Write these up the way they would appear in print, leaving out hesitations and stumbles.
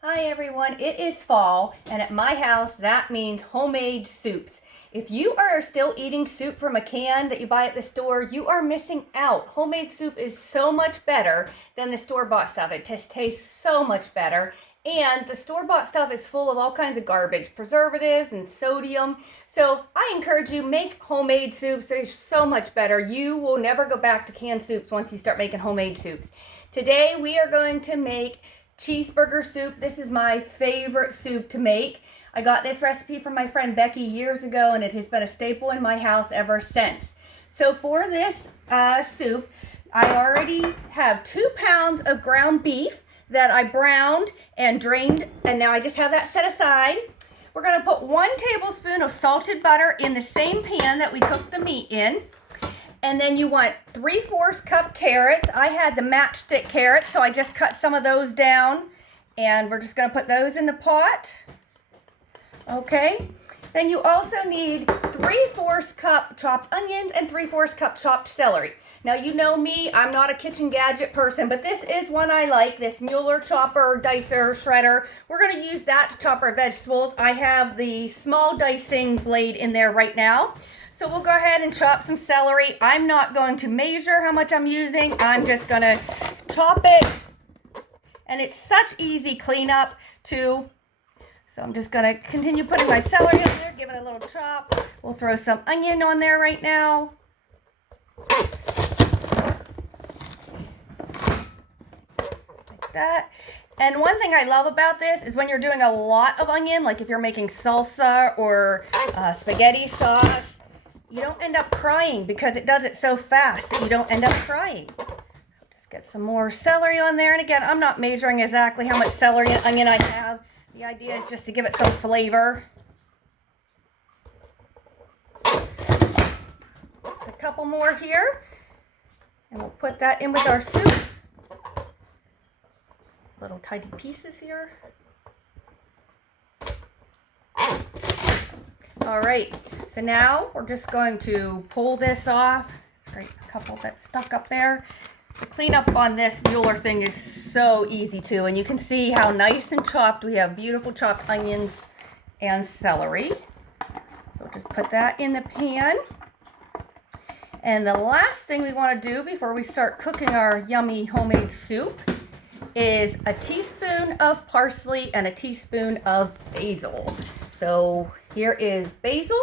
Hi everyone, it is fall, and at my house that means homemade soups. If you are still eating soup from a can that you buy at the store, you are missing out. Homemade soup is so much better than the store-bought stuff. It just tastes so much better. And the store-bought stuff is full of all kinds of garbage, preservatives and sodium. So I encourage you, make homemade soups. They're so much better. You will never go back to canned soups once you start making homemade soups. Today we are going to make cheeseburger soup. This is my favorite soup to make. I got this recipe from my friend Becky years ago, and it has been a staple in my house ever since. So for this soup, I already have 2 pounds of ground beef that I browned and drained, and now I just have that set aside. We're going to put 1 tablespoon of salted butter in the same pan that we cooked the meat in. And then you want 3/4 cup carrots. I had the matchstick carrots, so I just cut some of those down. And we're just going to put those in the pot. Okay. Then you also need 3/4 cup chopped onions and 3/4 cup chopped celery. Now you know me, I'm not a kitchen gadget person, but this is one I like, this Mueller chopper, dicer, shredder. We're going to use that to chop our vegetables. I have the small dicing blade in there right now. So we'll go ahead and chop some celery. I'm not going to measure how much I'm using. I'm just going to chop it. And it's such easy cleanup too. So I'm just going to continue putting my celery in there, give it a little chop. We'll throw some onion on there right now. Like that. And one thing I love about this is when you're doing a lot of onion, like if you're making salsa or spaghetti sauce, you don't end up crying because it does it so fast that you don't end up crying. So just get some more celery on there. And again, I'm not measuring exactly how much celery and onion I have. The idea is just to give it some flavor. Just a couple more here. And we'll put that in with our soup. Little tiny pieces here. All right, so now we're just going to pull this off. Scrape a couple that's stuck up there. The cleanup on this Mueller thing is so easy too, and you can see how nice and chopped. We have beautiful chopped onions and celery. So just put that in the pan. And the last thing we want to do before we start cooking our yummy homemade soup is a teaspoon of parsley and a teaspoon of basil. So here is basil.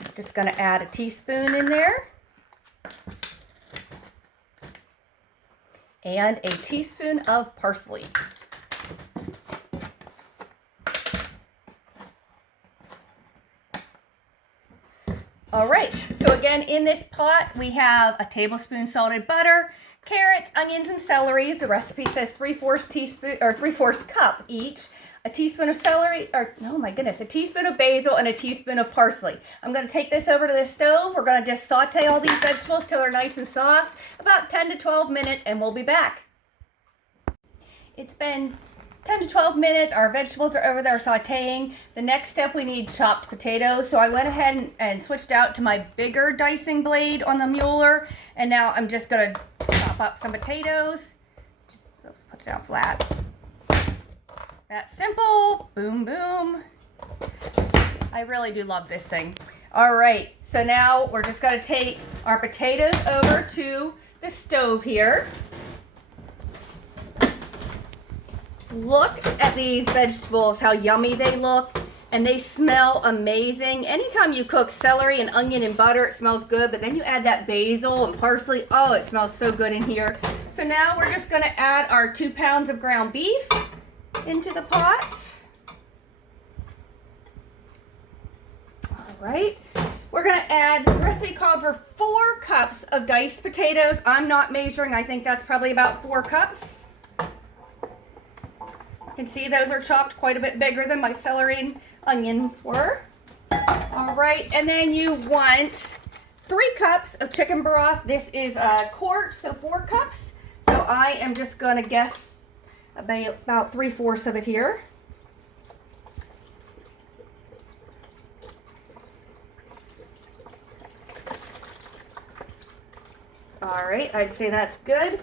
I'm just going to add a teaspoon in there. And a teaspoon of parsley. All right, so again, in this pot, we have a tablespoon salted butter, carrots, onions, and celery. The recipe says 3/4 teaspoon or 3/4 cup each. A teaspoon of celery, or oh my goodness, a teaspoon of basil and a teaspoon of parsley. I'm going to take this over to the stove. We're going to just saute all these vegetables till they're nice and soft, about 10 to 12 minutes, and we'll be back. It's been 10 to 12 minutes. Our vegetables are over there sauteing. The next step, we need chopped potatoes. So I went ahead and switched out to my bigger dicing blade on the Mueller. And now I'm just going to chop up some potatoes. Just put it down flat. That's simple. Boom, boom. I really do love this thing. All right, so now we're just going to take our potatoes over to the stove here. Look at these vegetables, how yummy they look, and they smell amazing. Anytime you cook celery and onion and butter, it smells good, but then you add that basil and parsley. Oh, it smells so good in here. So now we're just going to add our 2 pounds of ground beef into the pot. All right. We're going to add, the recipe called for 4 cups of diced potatoes. I'm not measuring. I think that's probably about 4 cups. You can see those are chopped quite a bit bigger than my celery and onions were. All right, and then you want 3 cups of chicken broth. This is a quart, so 4 cups. So I am just going to guess about 3/4 of it here. All right, I'd say that's good.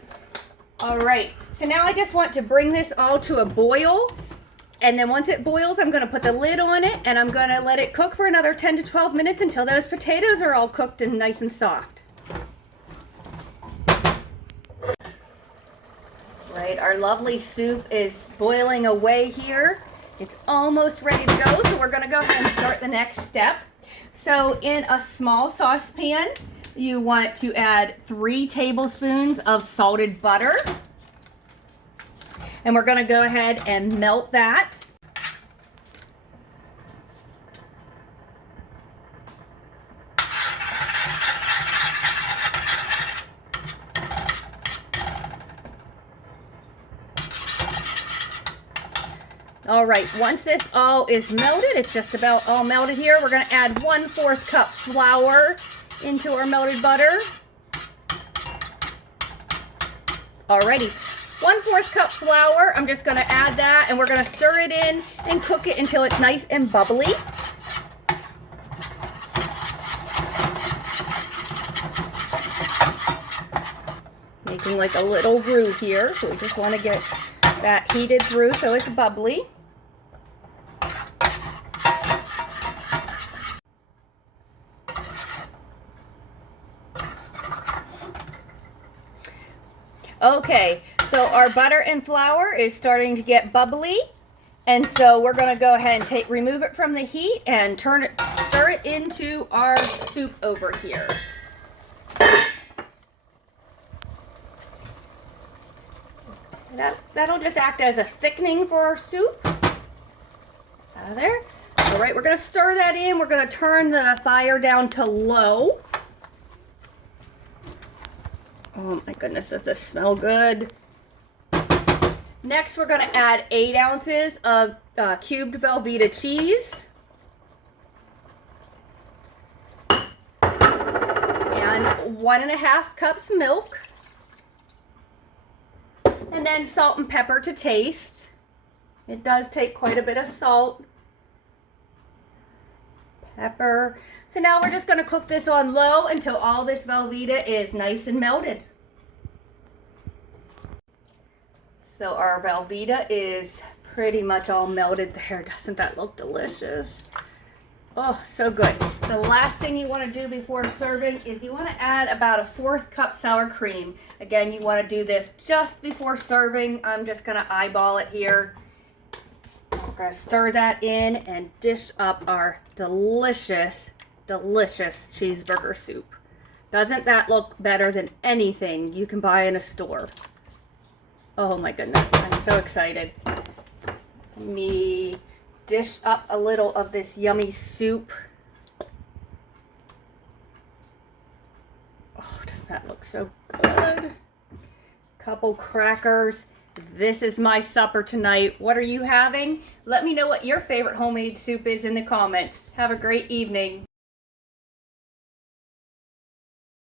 All right, so now I just want to bring this all to a boil, And then once it boils, I'm gonna put the lid on it and I'm gonna let it cook for another 10 to 12 minutes until those potatoes are all cooked and nice and soft. Right, our lovely soup is boiling away here. It's almost ready to go, so we're gonna go ahead and start the next step. So in a small saucepan, you want to add 3 tablespoons of salted butter. And we're gonna go ahead and melt that. All right, once this all is melted, it's just about all melted here, we're gonna add 1/4 cup flour into our melted butter. Alrighty, 1/4 cup flour, I'm just gonna add that and we're gonna stir it in and cook it until it's nice and bubbly. Making like a little roux here, so we just wanna get that heated through so it's bubbly. Okay, so our butter and flour is starting to get bubbly, and so we're going to go ahead and remove it from the heat and stir it into our soup over here. That'll just act as a thickening for our soup. Out of there. All right, we're going to stir that in. We're going to turn the fire down to low. Oh my goodness, does this smell good? Next, we're going to add 8 ounces of cubed Velveeta cheese. And 1.5 cups milk. And then salt and pepper to taste. It does take quite a bit of salt. Pepper. So now we're just going to cook this on low until all this Velveeta is nice and melted. So our Velveeta is pretty much all melted there. Doesn't that look delicious? Oh, so good. The last thing you want to do before serving is you want to add about a 1/4 cup sour cream. Again, you want to do this just before serving. I'm just going to eyeball it here. We're going to stir that in and dish up our delicious cheeseburger soup. Doesn't that look better than anything you can buy in a store? Oh my goodness, I'm so excited. Let me dish up a little of this yummy soup. Oh, doesn't that look so good? Couple crackers. This is my supper tonight. What are you having? Let me know what your favorite homemade soup is in the comments. Have a great evening.